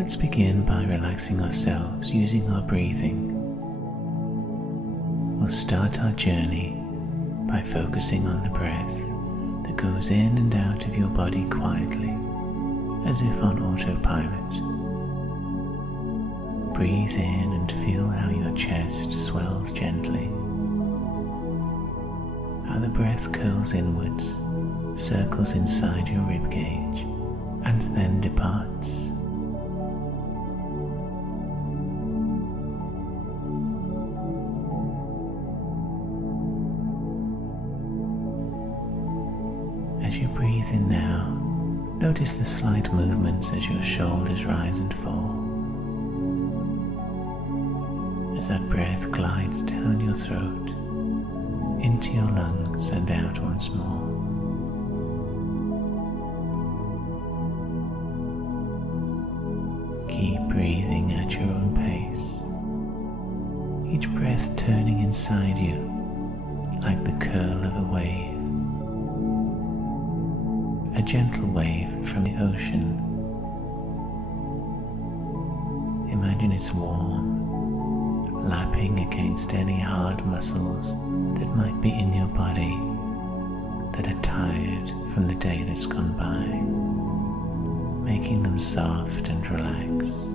Let's begin by relaxing ourselves using our breathing. We'll start our journey by focusing on the breath that goes in and out of your body quietly, as if on autopilot. Breathe in and feel how your chest swells gently, how the breath curls inwards, circles inside your ribcage, and then departs. As you breathe in now, notice the slight movements as your shoulders rise and fall. As that breath glides down your throat, into your lungs and out once more. Keep breathing at your own pace, each breath turning inside you like the curl of a wave. A gentle wave from the ocean. Imagine it's warm, lapping against any hard muscles that might be in your body that are tired from the day that's gone by, making them soft and relaxed.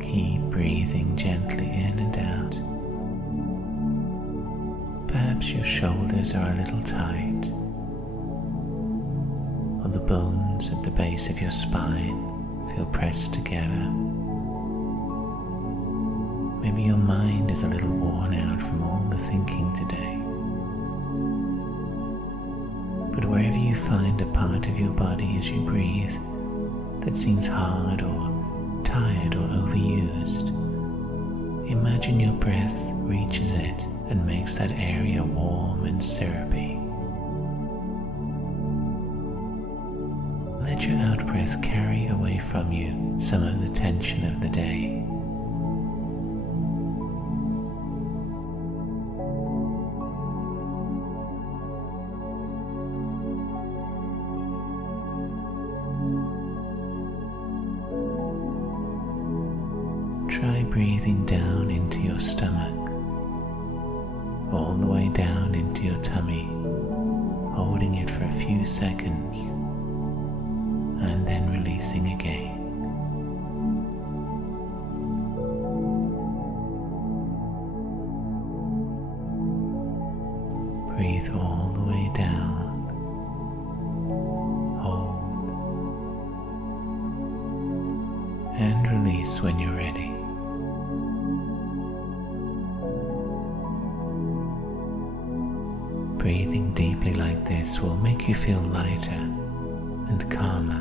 Keep breathing gently in and out. Perhaps your shoulders are a little tight, or the bones at the base of your spine feel pressed together. Maybe your mind is a little worn out from all the thinking today. But wherever you find a part of your body as you breathe that seems hard or tired or overused, imagine your breath reaches it and makes that area warm and syrupy. Let your out-breath carry away from you some of the tension of the day. Try breathing down into your stomach, all the way down into your tummy, holding it for a few seconds, and then releasing again. Breathe all the way down, hold, and release when you're ready. Breathing deeply like this will make you feel lighter and calmer.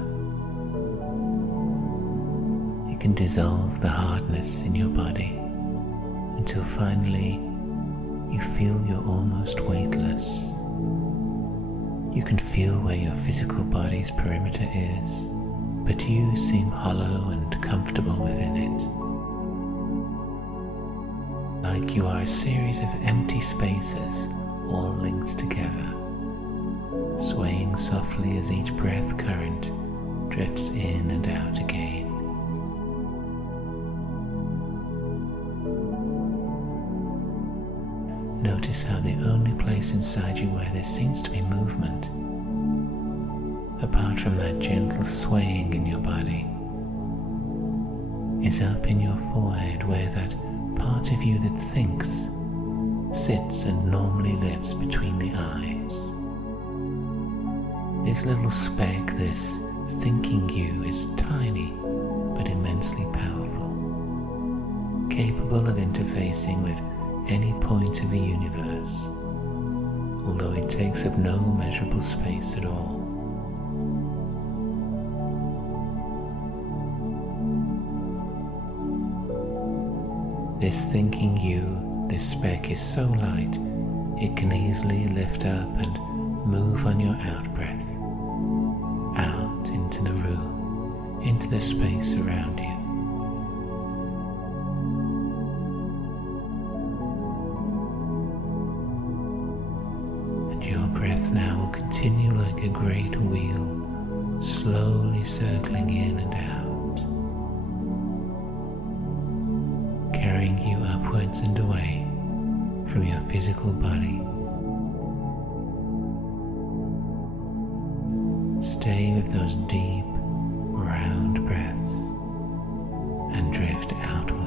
It can dissolve the hardness in your body until finally you feel you're almost weightless. You can feel where your physical body's perimeter is, but you seem hollow and comfortable within it. Like you are a series of empty spaces all linked together, swaying softly as each breath current drifts in and out again. Notice how the only place inside you where there seems to be movement, apart from that gentle swaying in your body, is up in your forehead, where that part of you that thinks sits and normally lives between the eyes. This little speck, this thinking you, is tiny but immensely powerful, capable of interfacing with any point of the universe, although it takes up no measurable space at all. This thinking you, this speck, is so light it can easily lift up and move on your out-breath, out into the room, into the space around you. And your breath like a great wheel, slowly circling in and out, carrying you upwards and away from your physical body. Stay with those deep, round breaths and drift outwards.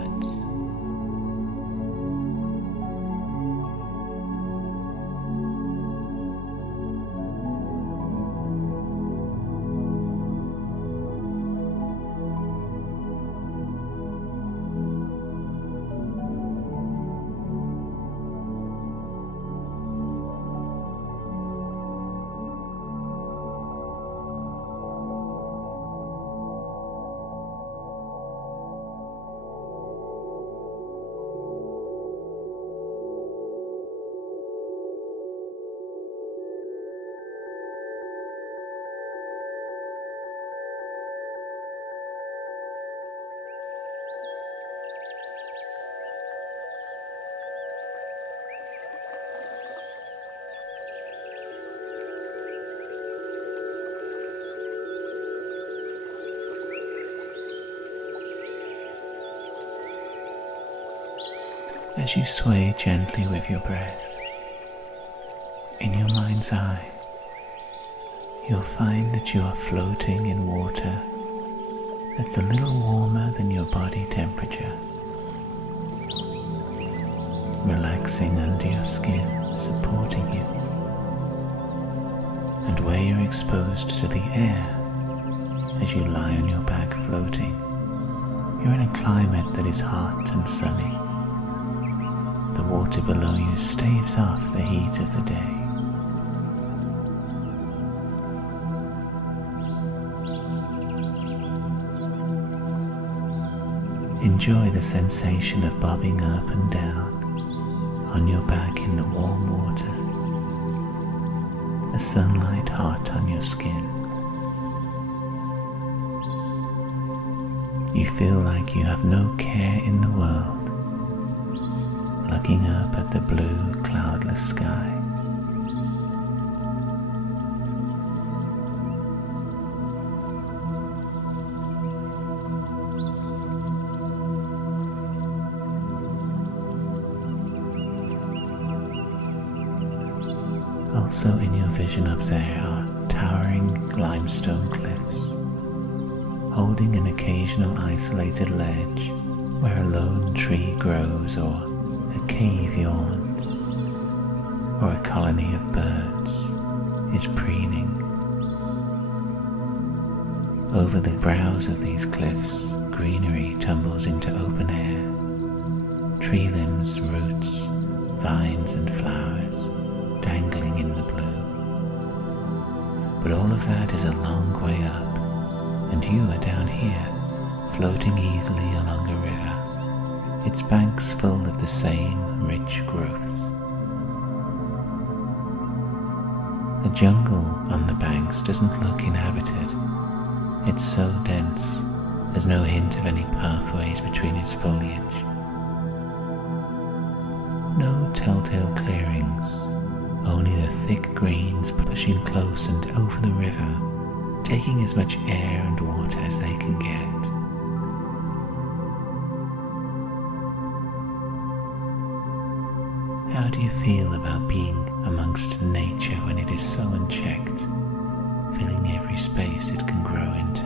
As you sway gently with your breath, in your mind's eye, you'll find that you are floating in water that's a little warmer than your body temperature, relaxing under your skin, supporting you, and where you're exposed to the air as you lie on your back floating, you're in a climate that is hot and sunny. The water below you staves off the heat of the day. Enjoy the sensation of bobbing up and down on your back in the warm water, the sunlight hot on your skin. You feel like you have no care in the world, looking up at the blue, cloudless sky. Also in your vision up there are towering limestone cliffs, holding an occasional isolated ledge where a lone tree grows, or a cave yawns, or a colony of birds is preening. Over the brows of these cliffs, greenery tumbles into open air, tree limbs, roots, vines and flowers dangling in the blue. But all of that is a long way up, and you are down here, floating easily along a river, its banks full of the same rich growths. The jungle on the banks doesn't look inhabited. It's so dense, there's no hint of any pathways between its foliage. No telltale clearings, only the thick greens pushing close and over the river, taking as much air and water as they can get. How do you feel about being amongst nature when it is so unchecked, filling every space it can grow into?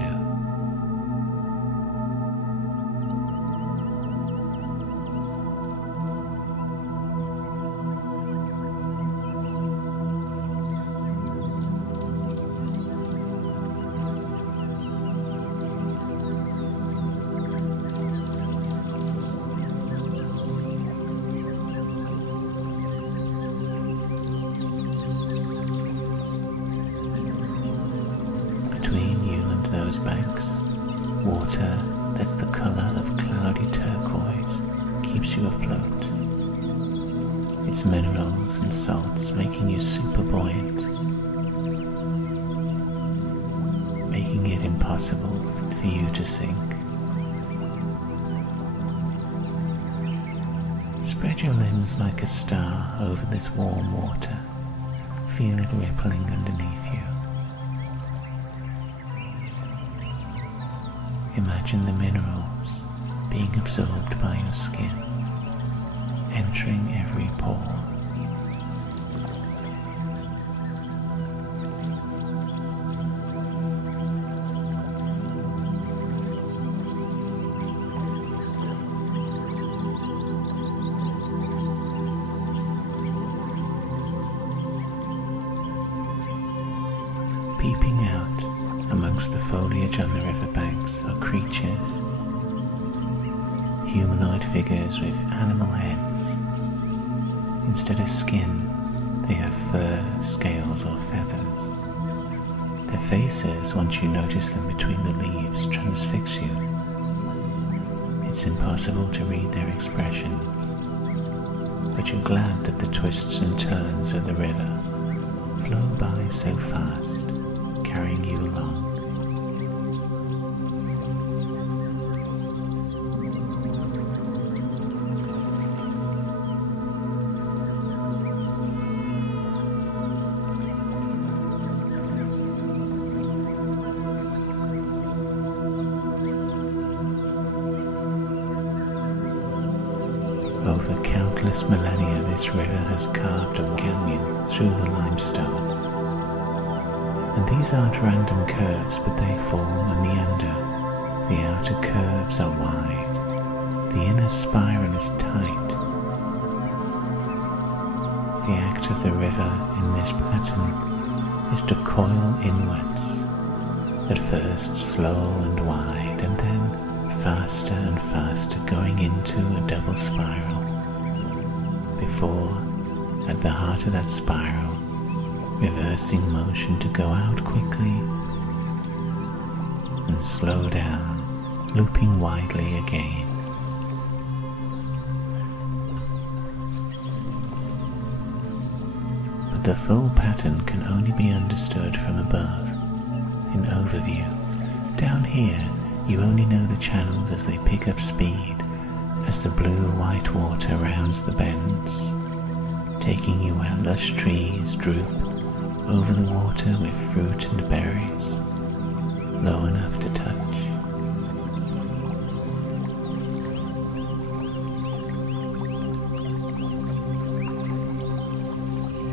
Banks, water that's the color of cloudy turquoise keeps you afloat, its minerals and salts making you super buoyant, making it impossible for you to sink. Spread your limbs like a star over this warm water, feel it rippling underneath you, Imagine the minerals being absorbed by your skin, entering every pore. Peeping out amongst the foliage on the riverbanks are creatures, humanoid figures with animal heads. Instead of skin, they have fur, scales or feathers. Their faces, once you notice them between the leaves, transfix you. It's impossible to read their expressions, but you're glad that the twists and turns of the river flow by so fast, carrying you along. Over countless millennia, this river has carved a canyon through the limestone. And these aren't random curves, but they form a meander. The outer curves are wide, the inner spiral is tight. The act of the river in this pattern is to coil inwards, at first slow and wide, and then faster and faster, going into a double spiral, before, at the heart of that spiral, reversing motion to go out quickly and slow down, looping widely again. But the full pattern can only be understood from above, in overview. Down here, you only know the channels as they pick up speed, as the blue-white water rounds the bends, taking you where lush trees droop over the water with fruit and berries, low enough to touch.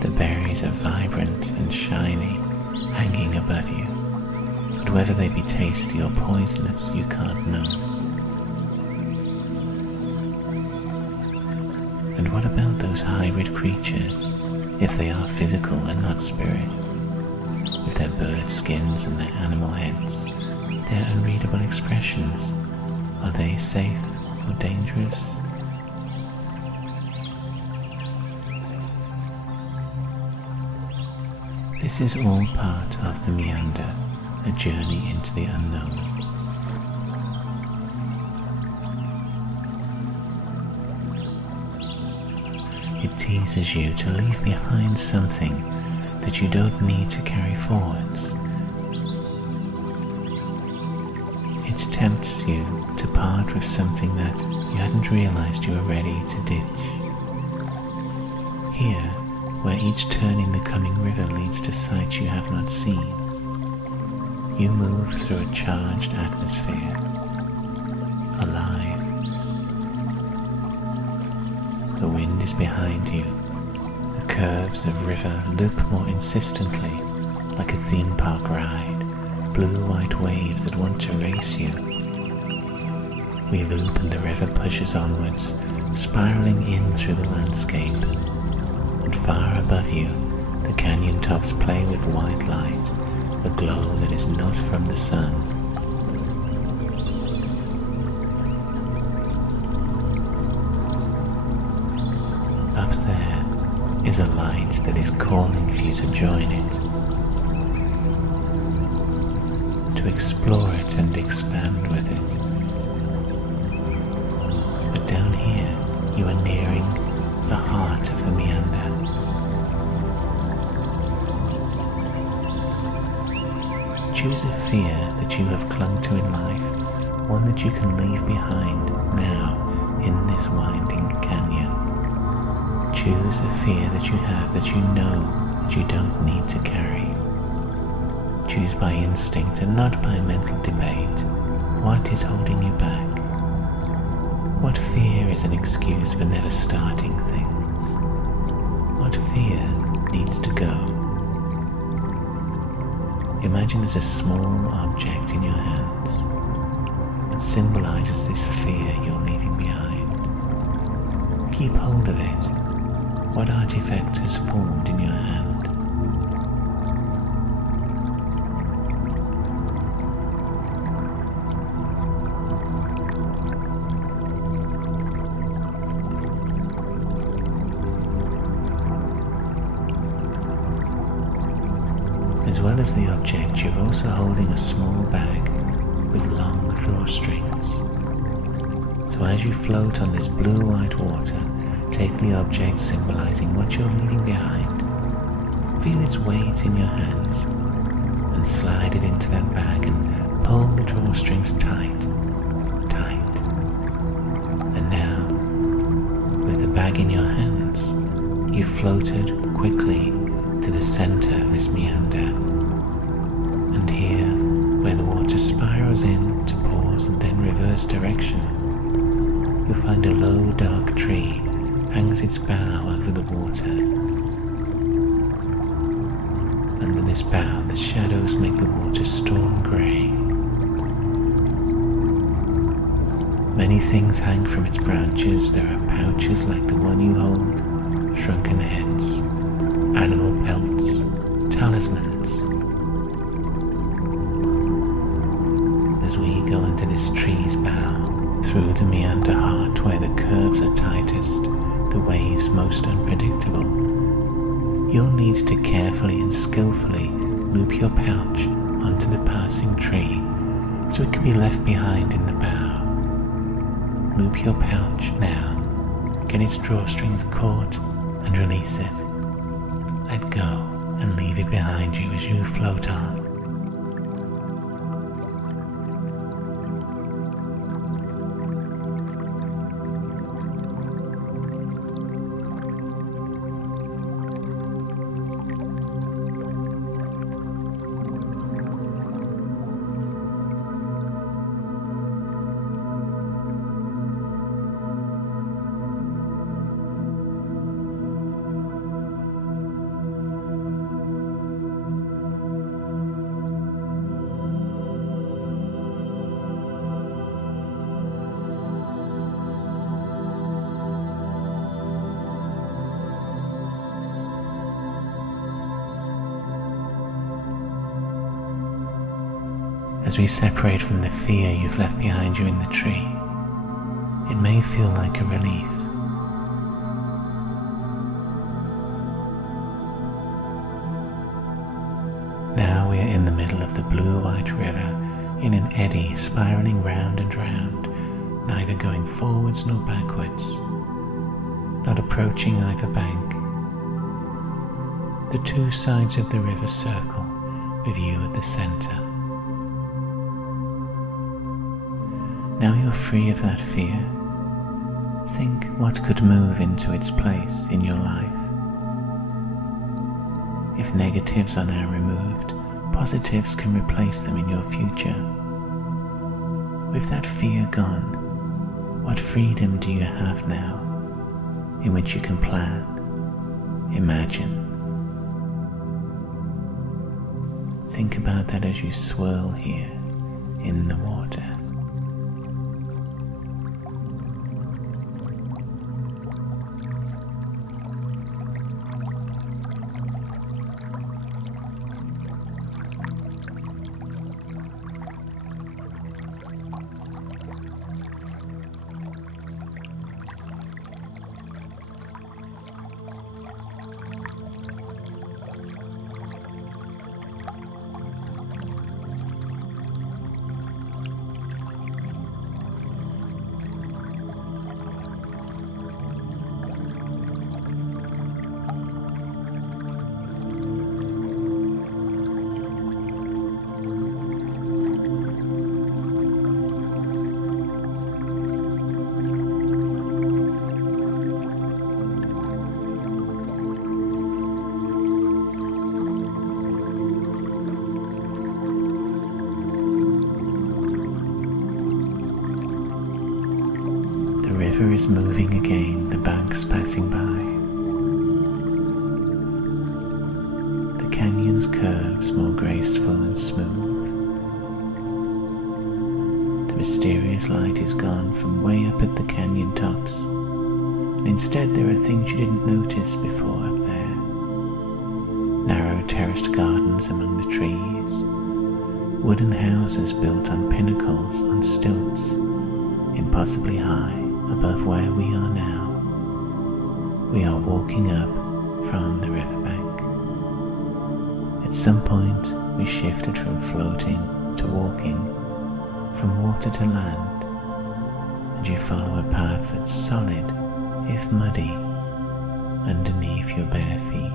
The berries are vibrant and shiny, hanging above you, but whether they be tasty or poisonous you can't know. And what about those hybrid creatures, if they are physical and not spirit? With their bird skins and their animal heads, their unreadable expressions, are they safe or dangerous? This is all part of the meander, a journey into the unknown. It teases you to leave behind something that you don't need to carry forwards. It tempts you to part with something that you hadn't realized you were ready to ditch. Here, where each turn in the coming river leads to sights you have not seen, you move through a charged atmosphere, alive. The wind is behind you. The curves of river loop more insistently, like a theme park ride, blue-white waves that want to race you. We loop and the river pushes onwards, spiraling in through the landscape. And far above you, the canyon tops play with white light, a glow that is not from the sun. Up there is a light that is calling for you to join it, to explore it and expand with it. But down here, you are nearing the heart of the meander. Choose a fear that you have clung to in life, one that you can leave behind now in this winding canyon. Choose a fear that you have that you know that you don't need to carry. Choose by instinct and not by mental debate What is holding you back? What fear is an excuse for never starting things? What fear needs to go? Imagine there's a small object in your hands that symbolizes this fear you're leaving behind. Keep hold of it. What artifact has formed in your hand? As well as the object, you're also holding a small bag with long drawstrings. So as you float on this blue-white water, take the object symbolizing what you're leaving behind. Feel its weight in your hands and slide it into that bag and pull the drawstrings tight, tight. And now, with the bag in your hands, you floated quickly to the center of this meander. And here, where the water spirals in to pause and then reverse direction, you'll find a low dark tree hangs its bough over the water. Under this bough, the shadows make the water storm grey. Many things hang from its branches. There are pouches like the one you hold, shrunken heads, animal pelts, talismans. As we go into this tree's bough, through the meander heart where the curves are tightest, the waves most unpredictable, you'll need to carefully and skillfully loop your pouch onto the passing tree so it can be left behind in the bough. Loop your pouch now, get its drawstrings caught and release it. Let go and leave it behind you as you float on. As we separate from the fear you've left behind you in the tree, it may feel like a relief. Now we are in the middle of the blue-white river, in an eddy spiraling round and round, neither going forwards nor backwards, not approaching either bank. The two sides of the river circle, with you at the center. Now you're free of that fear. Think what could move into its place in your life. If negatives are now removed, positives can replace them in your future. With that fear gone, what freedom do you have now in which you can plan, imagine? Think about that as you swirl here in the water. river is moving again, the banks passing by. The canyon's curves more graceful and smooth. The mysterious light is gone from way up at the canyon tops, and instead there are things you didn't notice before up there. Narrow terraced gardens among the trees, wooden houses built on pinnacles on stilts, impossibly high above where we are now. We are walking up from the riverbank. At some point, we shifted from floating to walking, from water to land, and you follow a path that's solid, if muddy, underneath your bare feet.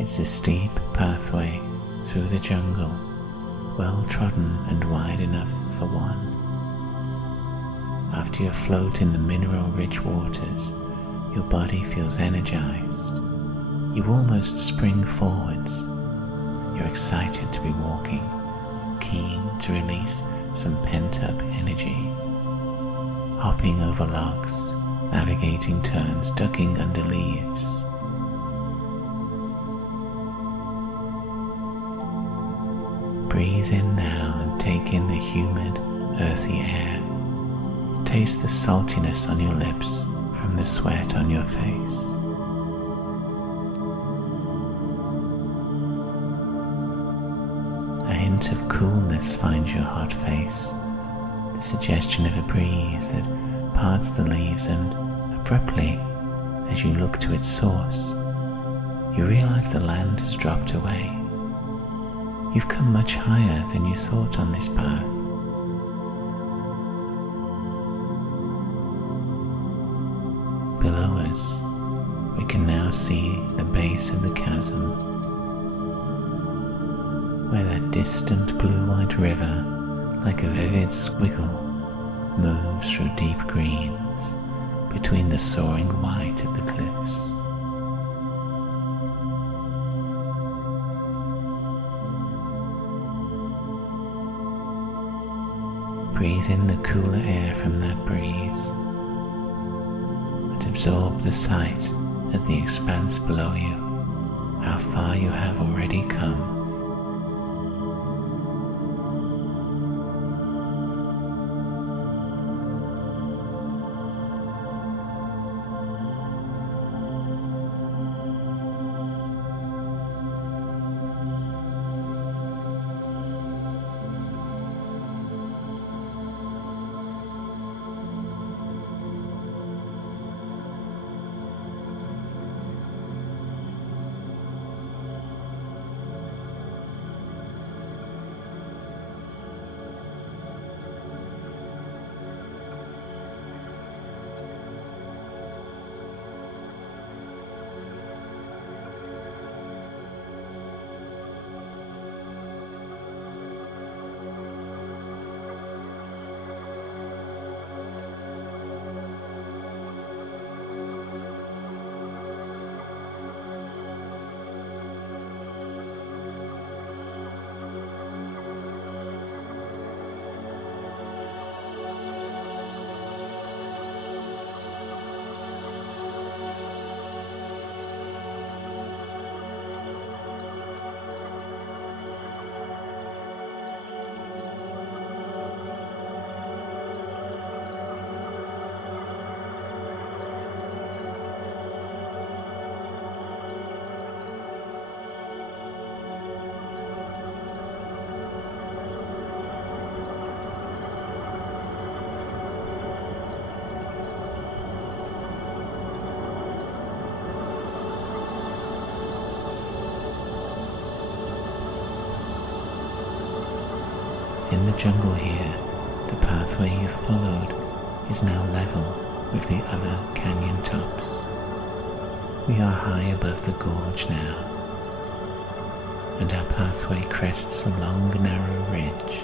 It's a steep pathway through the jungle, well trodden and wide enough for one. After you float in the mineral-rich waters, your body feels energized. You almost spring forwards. You're excited to be walking, keen to release some pent-up energy. Hopping over logs, navigating turns, ducking under leaves. Breathe in now and take in the humid, earthy air. Taste the saltiness on your lips from the sweat on your face. A hint of coolness finds your hot face, the suggestion of a breeze that parts the leaves, and abruptly, as you look to its source, you realize the land has dropped away. You've come much higher than you thought on this path. Below us, we can now see the base of the chasm, where that distant blue-white river, like a vivid squiggle, moves through deep greens between the soaring white of the cliffs. Breathe in the cooler air from that breeze, and absorb the sight of the expanse below you, how far you have already come. In the jungle here, the pathway you followed is now level with the other canyon tops. We are high above the gorge now, and our pathway crests a long, narrow ridge.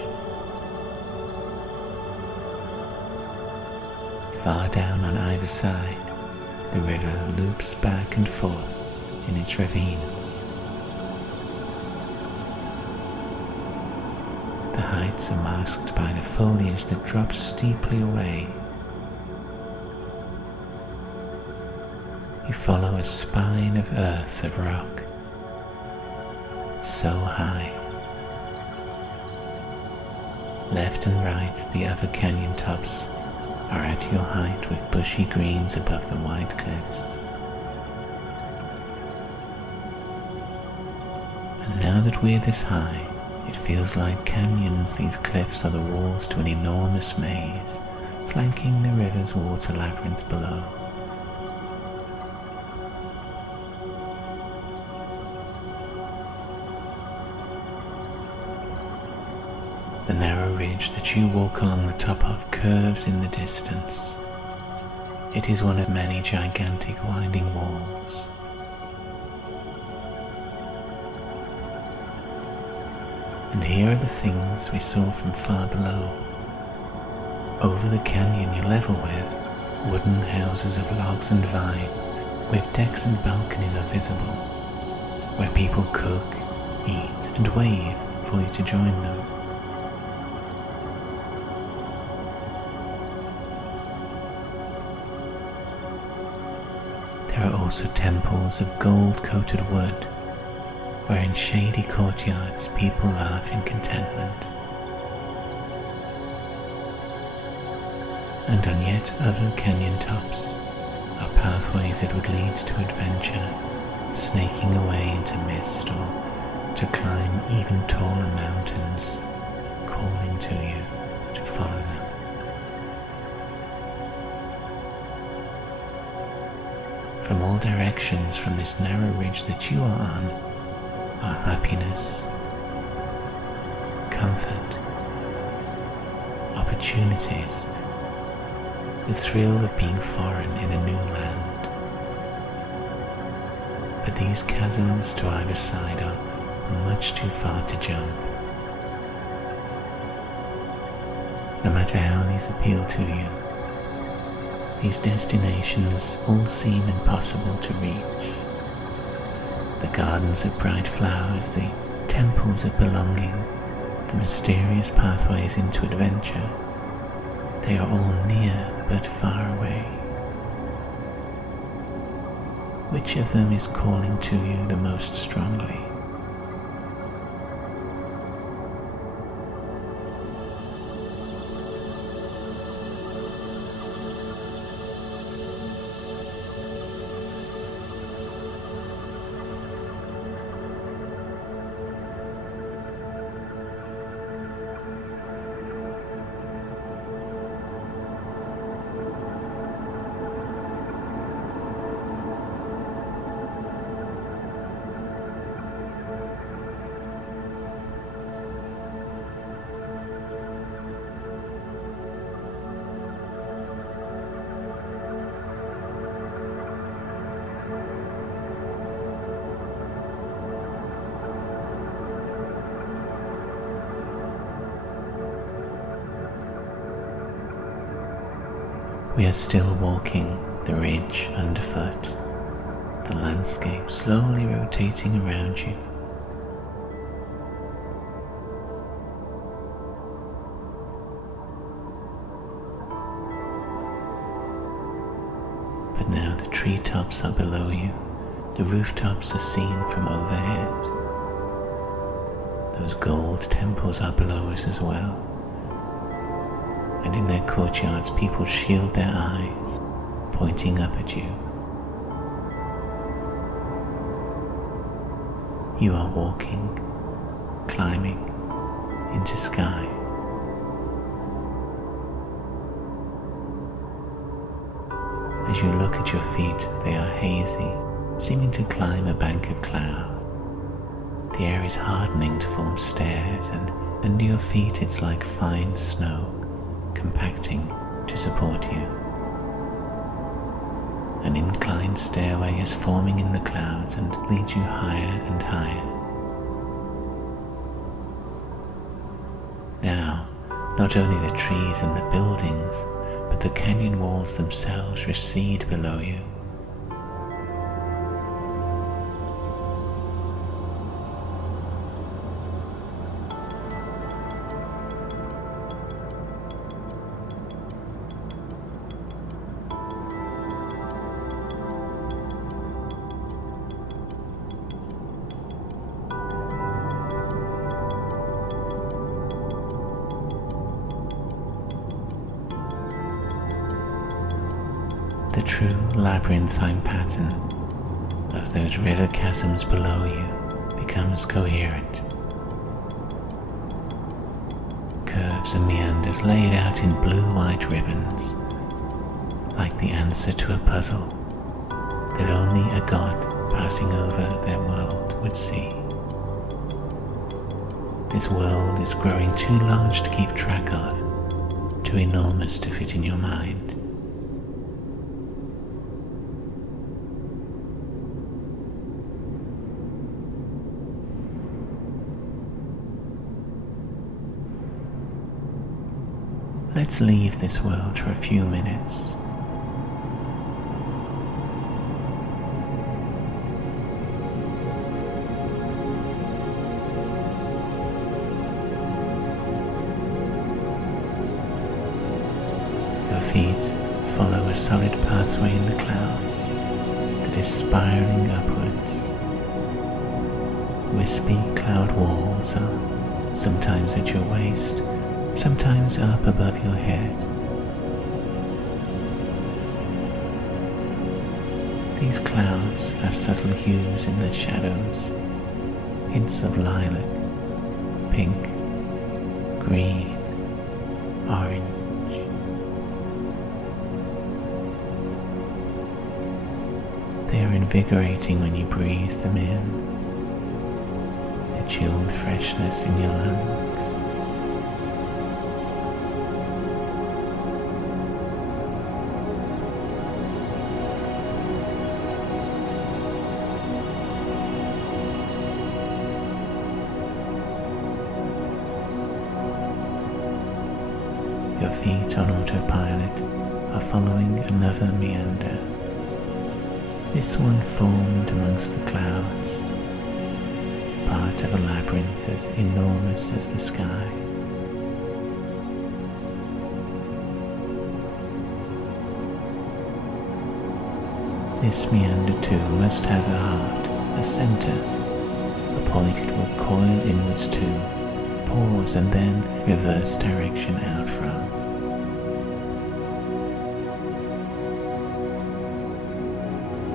Far down on either side, the river loops back and forth in its ravines. The heights are masked by the foliage that drops steeply away. You follow a spine of earth, of rock, so high. Left and right, the other canyon tops are at your height with bushy greens above the wide cliffs. And now that we're this high, it feels like canyons. These cliffs are the walls to an enormous maze, flanking the river's water labyrinth below. The narrow ridge that you walk along the top of curves in the distance. It is one of many gigantic winding walls. And here are the things we saw from far below. Over the canyon you're level with, wooden houses of logs and vines, with decks and balconies are visible, where people cook, eat, and wave for you to join them. There are also temples of gold-coated wood, where in shady courtyards people laugh in contentment. And on yet other canyon tops are pathways that would lead to adventure, snaking away into mist, or to climb even taller mountains, calling to you to follow them. From all directions from this narrow ridge that you are on are happiness, comfort, opportunities, the thrill of being foreign in a new land. But these chasms to either side are much too far to jump. No matter how these appeal to you, these destinations all seem impossible to reach. The gardens of bright flowers, the temples of belonging, the mysterious pathways into adventure, they are all near but far away. Which of them is calling to you the most strongly? We are still walking the ridge underfoot, the landscape slowly rotating around you. But now the treetops are below you, the rooftops are seen from overhead. Those gold temples are below us as well. And in their courtyards people shield their eyes, pointing up at you. You are walking, climbing into sky. As you look at your feet, they are hazy, seeming to climb a bank of cloud. The air is hardening to form stairs, and under your feet it's like fine snow, compacting to support you. An inclined stairway is forming in the clouds and leads you higher and higher. Now, not only the trees and the buildings, but the canyon walls themselves recede below you. true labyrinthine pattern of those river chasms below you becomes coherent. Curves and meanders laid out in blue-white ribbons, like the answer to a puzzle that only a god passing over their world would see. This world is growing too large to keep track of, too enormous to fit in your mind. Let's leave this world for a few minutes. Your feet follow a solid pathway in the clouds that is spiraling upwards. Wispy cloud walls are sometimes at your waist, sometimes up above your head. These clouds have subtle hues in their shadows, hints of lilac, pink, green, orange. They are invigorating when you breathe them in, a chilled freshness in your lungs. Your feet on autopilot are following another meander, this one formed amongst the clouds, part of a labyrinth as enormous as the sky. This meander too must have a heart, a centre, a point it will coil inwards to, pause and then reverse direction out from.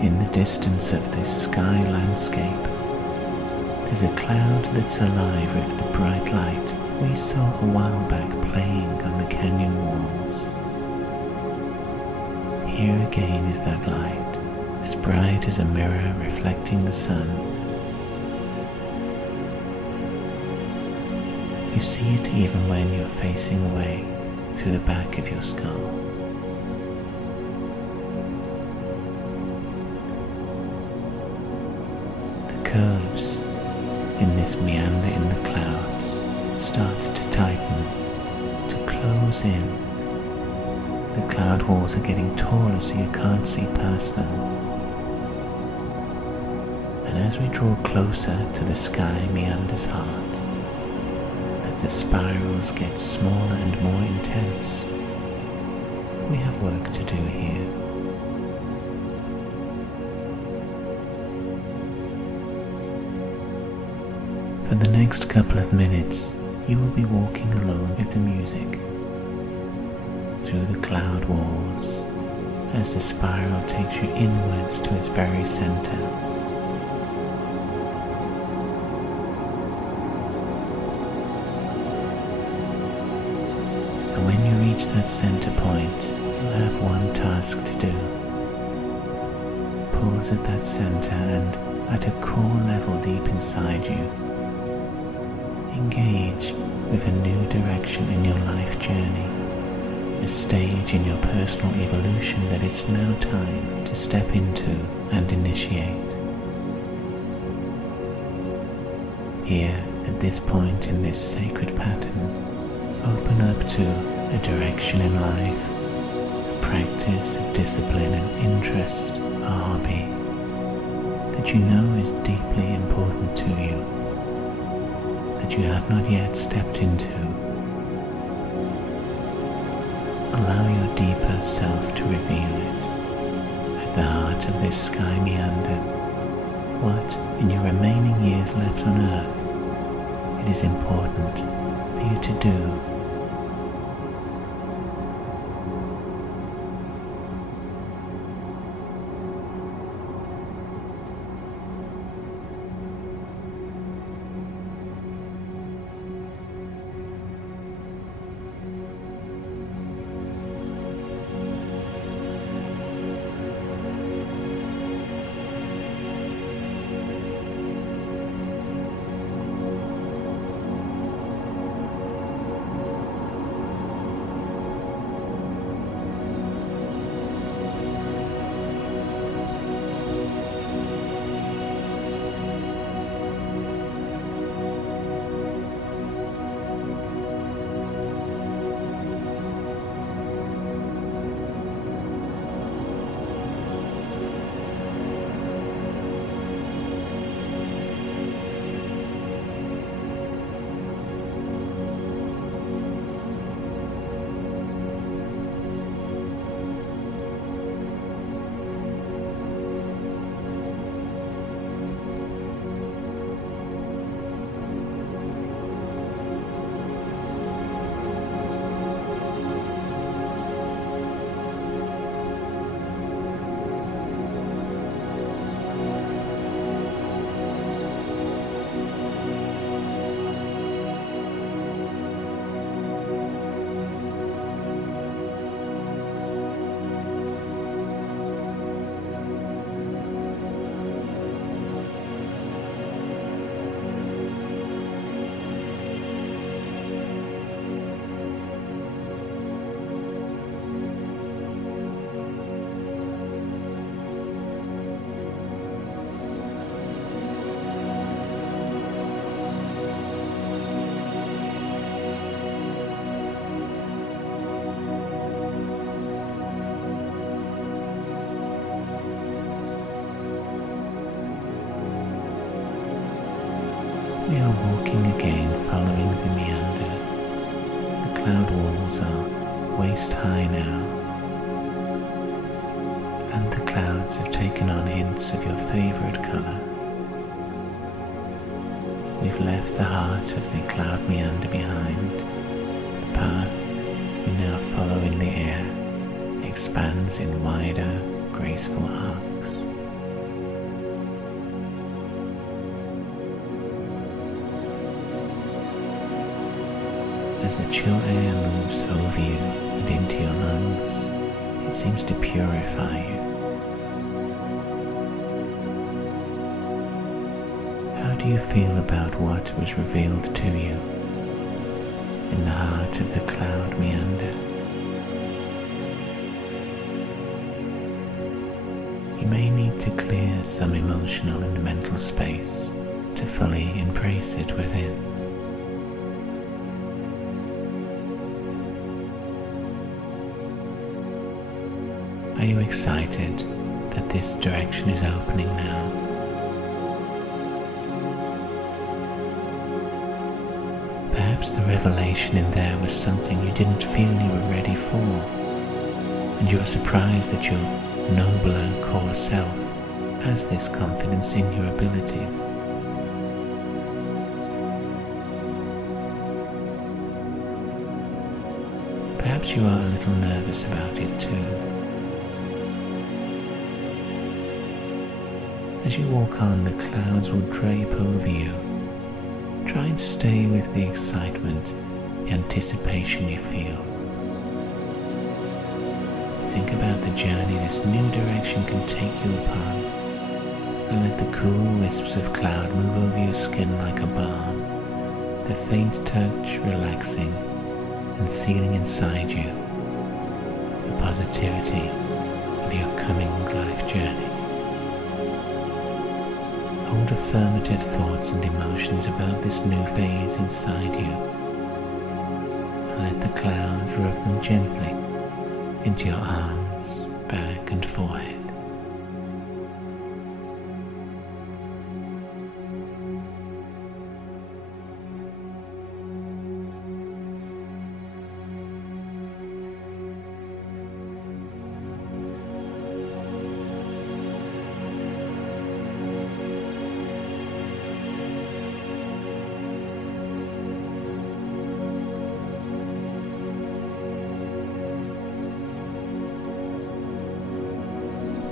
In the distance of this sky landscape, there's a cloud that's alive with the bright light we saw a while back playing on the canyon walls. Here again is that light, as bright as a mirror reflecting the sun. You see it even when you're facing away through the back of your skull. Curves in this meander in the clouds start to tighten, to close in. The cloud walls are getting taller so you can't see past them. And as we draw closer to the sky meander's heart, as the spirals get smaller and more intense, we have work to do here. For the next couple of minutes, you will be walking alone with the music through the cloud walls as the spiral takes you inwards to its very center. And when you reach that center point, you have one task to do. Pause at that center and at a core level deep inside you, engage with a new direction in your life journey, a stage in your personal evolution that it's now time to step into and initiate. Here, at this point in this sacred pattern, open up to a direction in life, a practice, a discipline, an interest, a hobby that you know is deeply important to you, that you have not yet stepped into. Allow your deeper self to reveal it. At the heart of this sky meander, what in your remaining years left on earth it is important for you to do. We are walking again, following the meander. The cloud walls are waist high now, and the clouds have taken on hints of your favorite color. We've left the heart of the cloud meander behind. The path we now follow in the air expands in wider, graceful arcs. As the chill air moves over you and into your lungs, it seems to purify you. How do you feel about what was revealed to you in the heart of the cloud meander? You may need to clear some emotional and mental space to fully embrace it within. Are you excited that this direction is opening now? Perhaps the revelation in there was something you didn't feel you were ready for, and you are surprised that your nobler core self has this confidence in your abilities. Perhaps you are a little nervous about it too. As you walk on, the clouds will drape over you. Try and stay with the excitement, the anticipation you feel. Think about the journey this new direction can take you upon, and let the cool wisps of cloud move over your skin like a balm, their faint touch relaxing and sealing inside you the positivity of your coming life journey. Hold affirmative thoughts and emotions about this new phase inside you. Let the clouds rub them gently into your arms, back and forehead.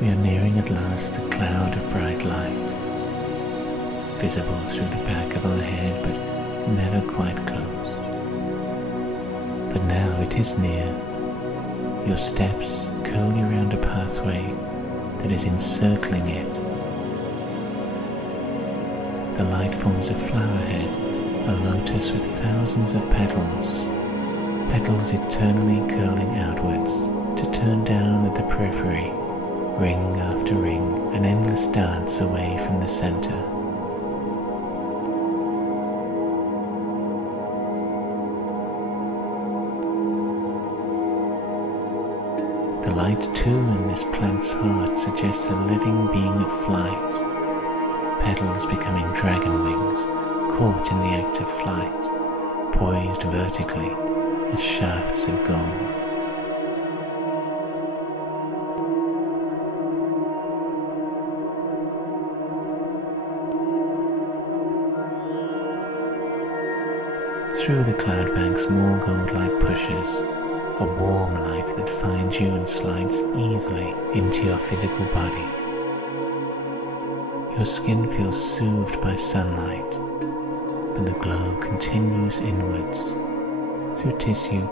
We are nearing at last the cloud of bright light, visible through the back of our head but never quite close. But now it is near. Your steps curl you around a pathway that is encircling it. The light forms a flowerhead, a lotus with thousands of petals, petals eternally curling outwards to turn down at the periphery, ring after ring, an endless dance away from the center. The light too in this plant's heart suggests a living being of flight, petals becoming dragon wings, caught in the act of flight, poised vertically as shafts of gold. Through the cloud banks more gold light pushes, a warm light that finds you and slides easily into your physical body. Your skin feels soothed by sunlight, but the glow continues inwards, through tissue,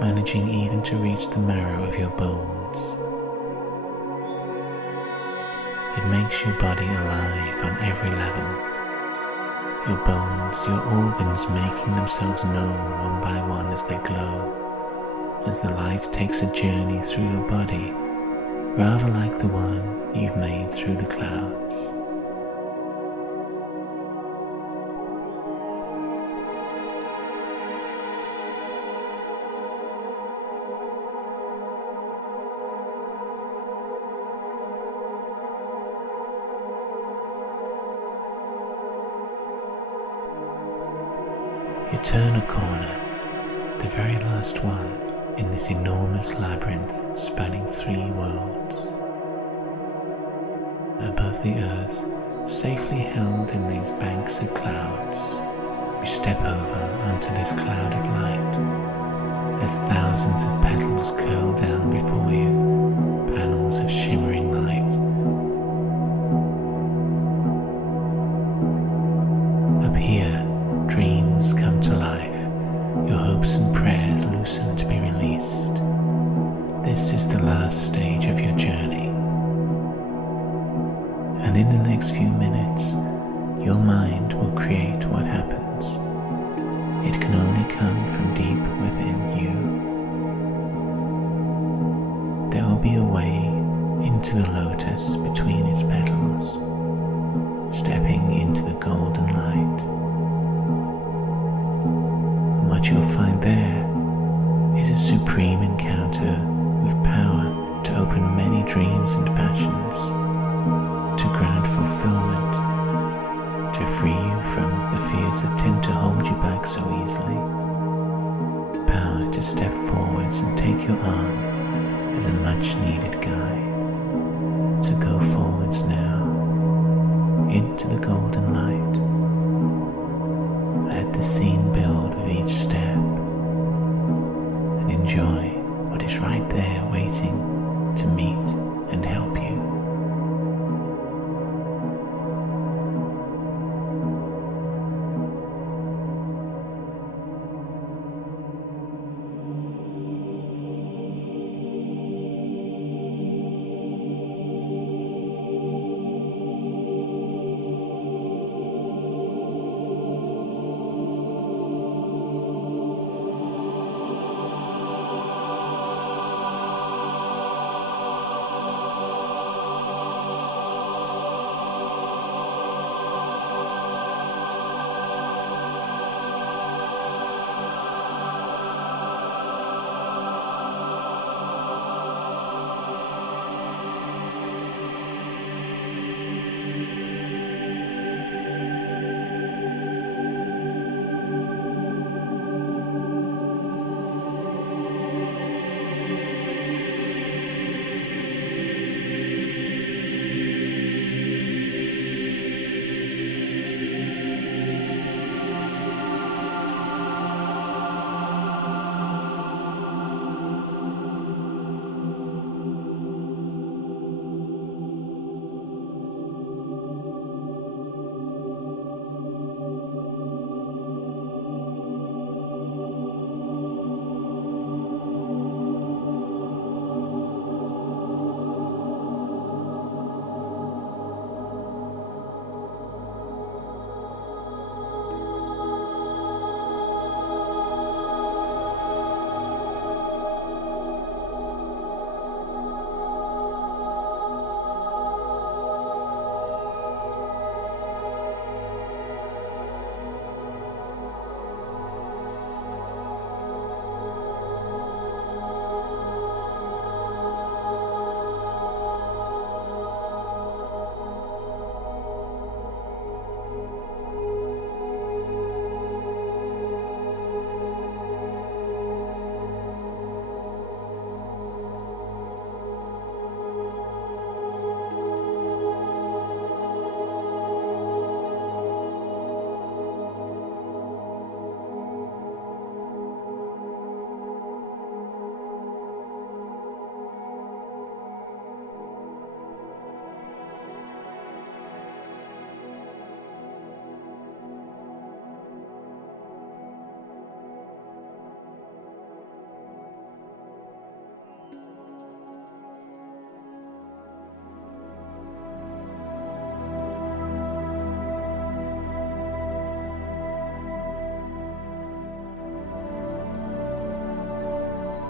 managing even to reach the marrow of your bones. It makes your body alive on every level. Your bones, your organs making themselves known one by one as they glow, as the light takes a journey through your body, rather like the one you've made through the clouds. You turn a corner, the very last one in this enormous labyrinth spanning 3 worlds. Above the earth, safely held in these banks of clouds, you step over onto this cloud of light as thousands of petals curl down before you, panels of shimmering light. Up here, dreams come to life, your hopes and prayers loosen to be released. This is the last stage of your journey. And in the next few minutes, your mind will create what happens. It can only come from deep within you. There will be a way into the lotus between its petals, stepping into the golden light. And what you'll find there is a supreme encounter with power to open many dreams and passions, to grant fulfillment, to free you from the fears that tend to hold you back so easily. Power to step forwards and take your arm as a much needed guide. So go forwards now, into the golden light. Let the scene build with each step, and enjoy what is right there waiting to meet and help you.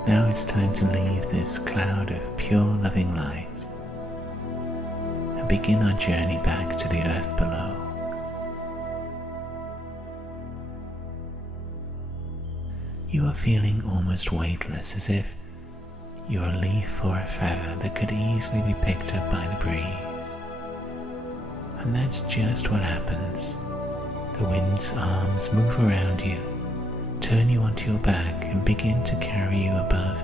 Now it's time to leave this cloud of pure loving light and begin our journey back to the earth below. You are feeling almost weightless, as if you're a leaf or a feather that could easily be picked up by the breeze. And that's just what happens. The wind's arms move around you, turn you onto your back and begin to carry you above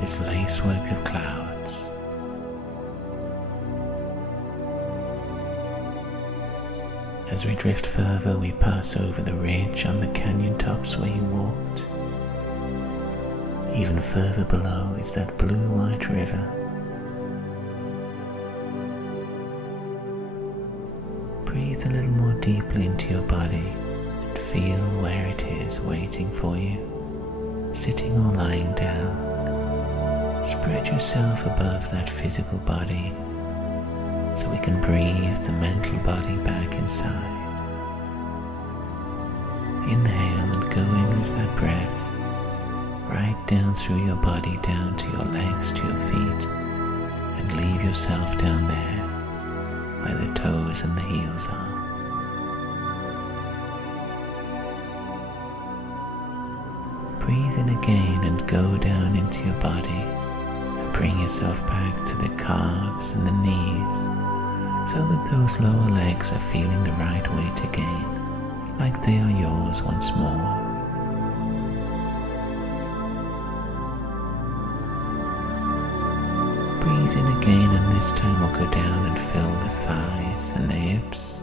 this lacework of clouds. As we drift further, we pass over the ridge on the canyon tops where you walked. Even further below is that blue-white river. Breathe a little more deeply into your body and feel where it is waiting for you, sitting or lying down. Spread yourself above that physical body so we can breathe the mental body back inside. Inhale and go in with that breath, right down through your body, down to your legs, to your feet, and leave yourself down there where the toes and the heels are. Breathe in again and go down into your body and bring yourself back to the calves and the knees so that those lower legs are feeling the right weight again, like they are yours once more. Breathe in again, and this time we'll go down and fill the thighs and the hips.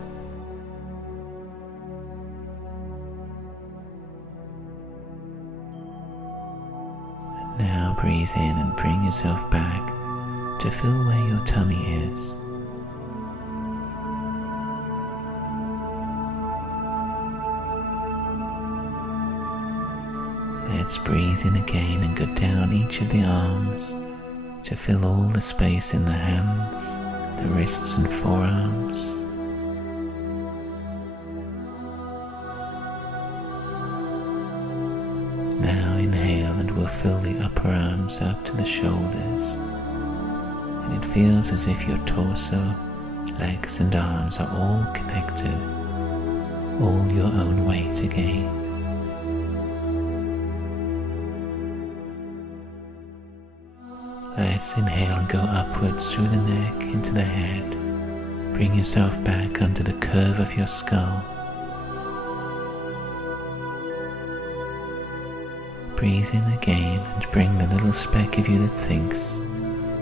And now breathe in and bring yourself back to fill where your tummy is. Let's breathe in again and go down each of the arms to fill all the space in the hands, the wrists and forearms. Now inhale and we'll fill the upper arms up to the shoulders, and it feels as if your torso, legs and arms are all connected, all your own weight again. Let's inhale and go upwards through the neck into the head. Bring yourself back under the curve of your skull. Breathe in again and bring the little speck of you that thinks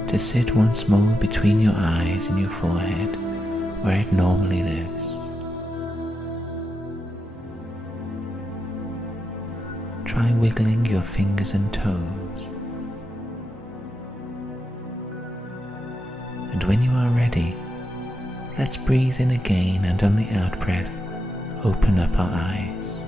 to sit once more between your eyes and your forehead where it normally lives. Try wiggling your fingers and toes. And when you are ready, let's breathe in again and on the out breath, open up our eyes.